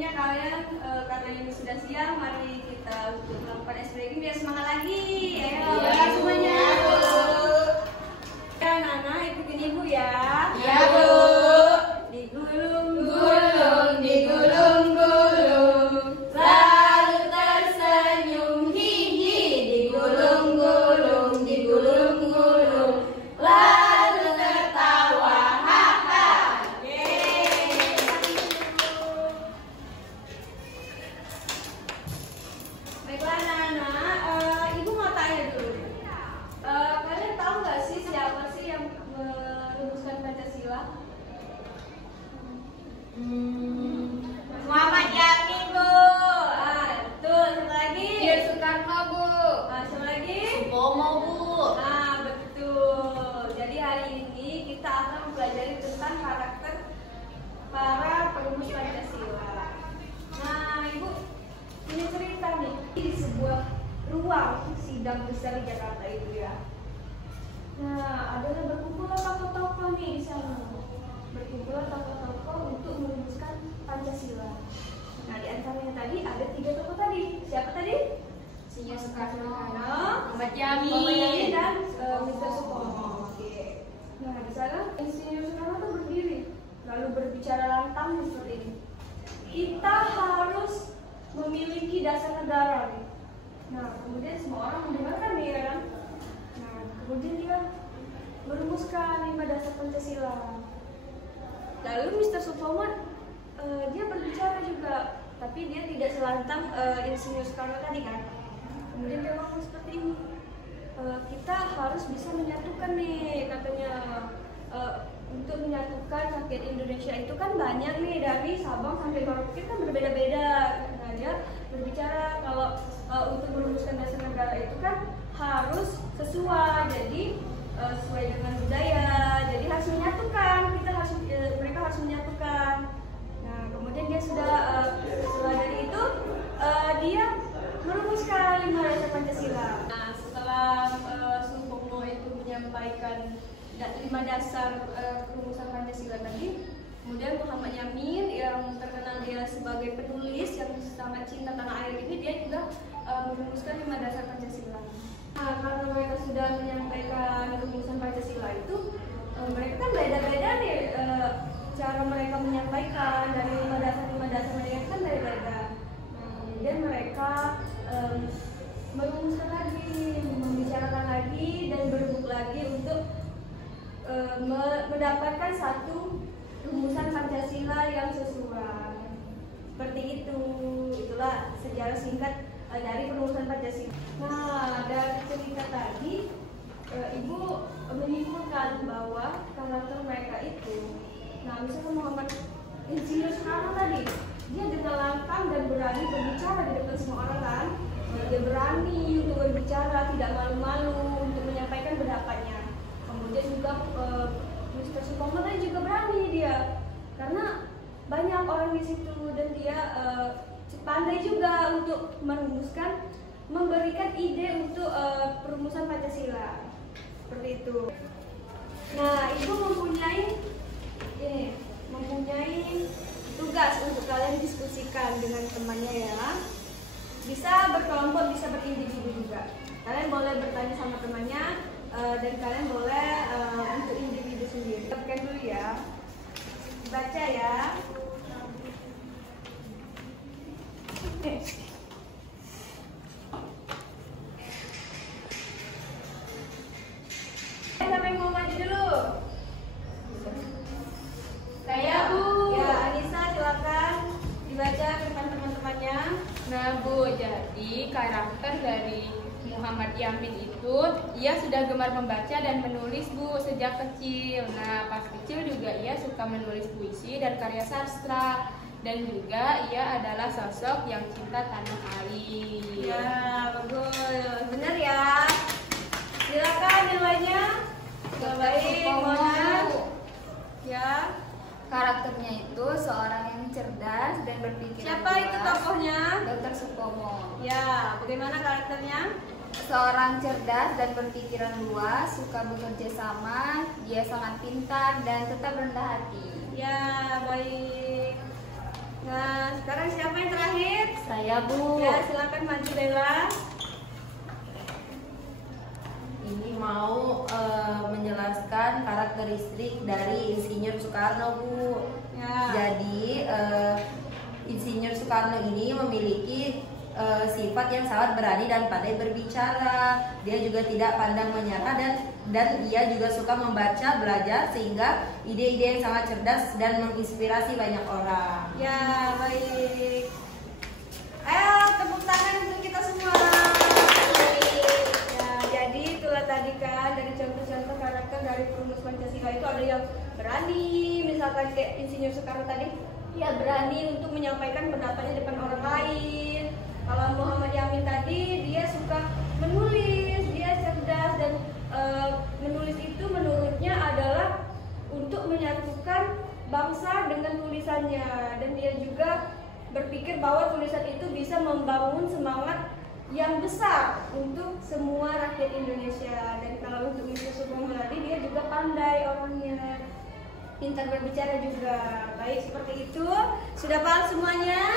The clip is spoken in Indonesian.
waktunya kalian karena ini sudah siang, mari kita untuk melakukan ice breaking biar semangat lagi. Ayo, ya, semuanya. Ya, Nana, ikutin ibu ya. Ya, Bu. Digulung-gulung, digulung-gulung, selalu tersenyum, hihi. Digulung-gulung, digulung-gulung, lalu tertawa, haha. Yeay. Baiklah Nana, ibu mau tanya dulu. Kalian tahu nggak sih siapa sih yang merumuskan Pancasila? Muhammad Yamin, Bu. Betul. Satu lagi. Dia Soekarno, Bu. Satu lagi. Supomo, Bu. Betul. Jadi hari ini kita akan mempelajari tentang karakter para perumus Pancasila. Nah, Ibu punya cerita nih di sebuah ruang sidang besar di Jakarta itu ya. Nah, adalah berkumpullah tokoh-tokoh nih di sana. Berkumpullah tokoh-tokoh untuk merumuskan Pancasila. Nah, di antaranya tadi ada 3 tokoh tadi. Siapa tadi? Insinyur Soekarno, Muhammad Yamin, dan Mr. Supomo. Oke. Nah, di sana Insinyur Soekarno tuh berdiri lalu berbicara lantang seperti ini. Kita harus memiliki dasar negara nih. Nah, kemudian semua orang mendengarkan nih kan. Nah, kemudian dia merumuskan 5 dasar Pancasila. Lalu Mr. Supomo dia berbicara juga, tapi dia tidak selantang Insinyur Soekarno tadi kan. Kemudian dia ngomong seperti ini, kita harus bisa menyatukan nih katanya. Untuk menyatukan rakyat Indonesia itu kan banyak nih, dari Sabang sampai Merauke kan berbeda-beda. Nah, dia berbicara kalau untuk merumuskan dasar negara itu kan harus sesuai, jadi sesuai dengan budaya, jadi harus menyatukan, mereka harus menyatukan. Nah, kemudian dia setelah dari itu dia merumuskan 5 dasar Pancasila. Nah, setelah Supomo itu menyampaikan 5 dasar perumusan Pancasila tadi, kemudian Muhammad Yamin yang terkenal dia sebagai penulis yang sangat cinta tanah air ini, dia juga merumuskan 5 dasar Pancasila. Nah, karena mereka sudah menyampaikan rumusan Pancasila itu, mereka kan beda-beda nih cara mereka menyampaikan, dari 5 dasar mereka kan beda-beda. Nah, kemudian mereka merumuskan lagi, membicarakan lagi dan berebut lagi untuk mendapatkan satu rumusan Pancasila yang sesuai. Seperti itu. Itulah sejarah singkat dari perumusan Pancasila. Nah, dari cerita tadi Ibu menyimpulkan bahwa karakter mereka itu, nah misalnya Muhammad Insinyur Soekarno tadi, dia dengan lantang dan berani berbicara di depan semua orang kan. Dia berani untuk berbicara, tidak malu-malu untuk menyampaikan pendapatnya. Kemudian juga Mr. Supomo tadi juga berani dia, karena banyak orang di situ dan dia pandai juga untuk merumuskan, memberikan ide untuk perumusan Pancasila. Seperti itu. Nah, Ibu mempunyai tugas untuk kalian diskusikan dengan temannya ya. Bisa berkelompok, bisa berindividu juga. Kalian boleh bertanya sama temannya, dan kalian boleh untuk individu sendiri. Tekan dulu ya. Baca ya. Siapa yang mau maju dulu? Saya, Bu. Ya, Anissa silakan dibaca ke depan teman-temannya. Nah, Bu, jadi karakter dari Muhammad Yamin itu, ia sudah gemar membaca dan menulis, Bu, sejak kecil. Nah, pas kecil juga ia suka menulis puisi dan karya sastra. Dan juga ia adalah sosok yang cinta tanah air. Ya, bagus. Benar ya. Silakan nilainya. Baik, mohon. Ya. Karakternya itu seorang yang cerdas dan berpikiran Siapa itu luas. tokohnya? Dr. Supomo. Ya, bagaimana karakternya? Seorang cerdas dan berpikiran luas, suka bekerja sama, dia sangat pintar dan tetap rendah hati. Ya, baik. Nah, sekarang siapa yang terakhir? Saya, Bu. Ya, silakan maju Bella. Ini mau menjelaskan karakteristik dari Insinyur Soekarno, Bu. Ya. Jadi Insinyur Soekarno ini memiliki sifat yang sangat berani dan pandai berbicara. Dia juga tidak pandang menyerah dan ia juga suka membaca, belajar sehingga ide-ide yang sangat cerdas dan menginspirasi banyak orang. Ya, baik. Ayo tepuk tangan untuk kita semua. Ya, jadi itulah tadi kan dari contoh-contoh karakter dari perumus Pancasila itu ada yang berani, misalkan kayak Insinyur Soekarno tadi, ya berani untuk menyampaikan pendapatnya di depan orang lain. Kalau Muhammad Yamin tadi dia suka menulis, dia cerdas dan menulis itu menurutnya adalah untuk menyatukan bangsa dengan tulisannya, dan dia juga berpikir bahwa tulisan itu bisa membangun semangat yang besar untuk semua rakyat Indonesia. Dan kalau untuk Insinyur Soekarno tadi dia juga pandai orangnya, pintar berbicara juga. Baik, seperti itu. Sudah paham semuanya?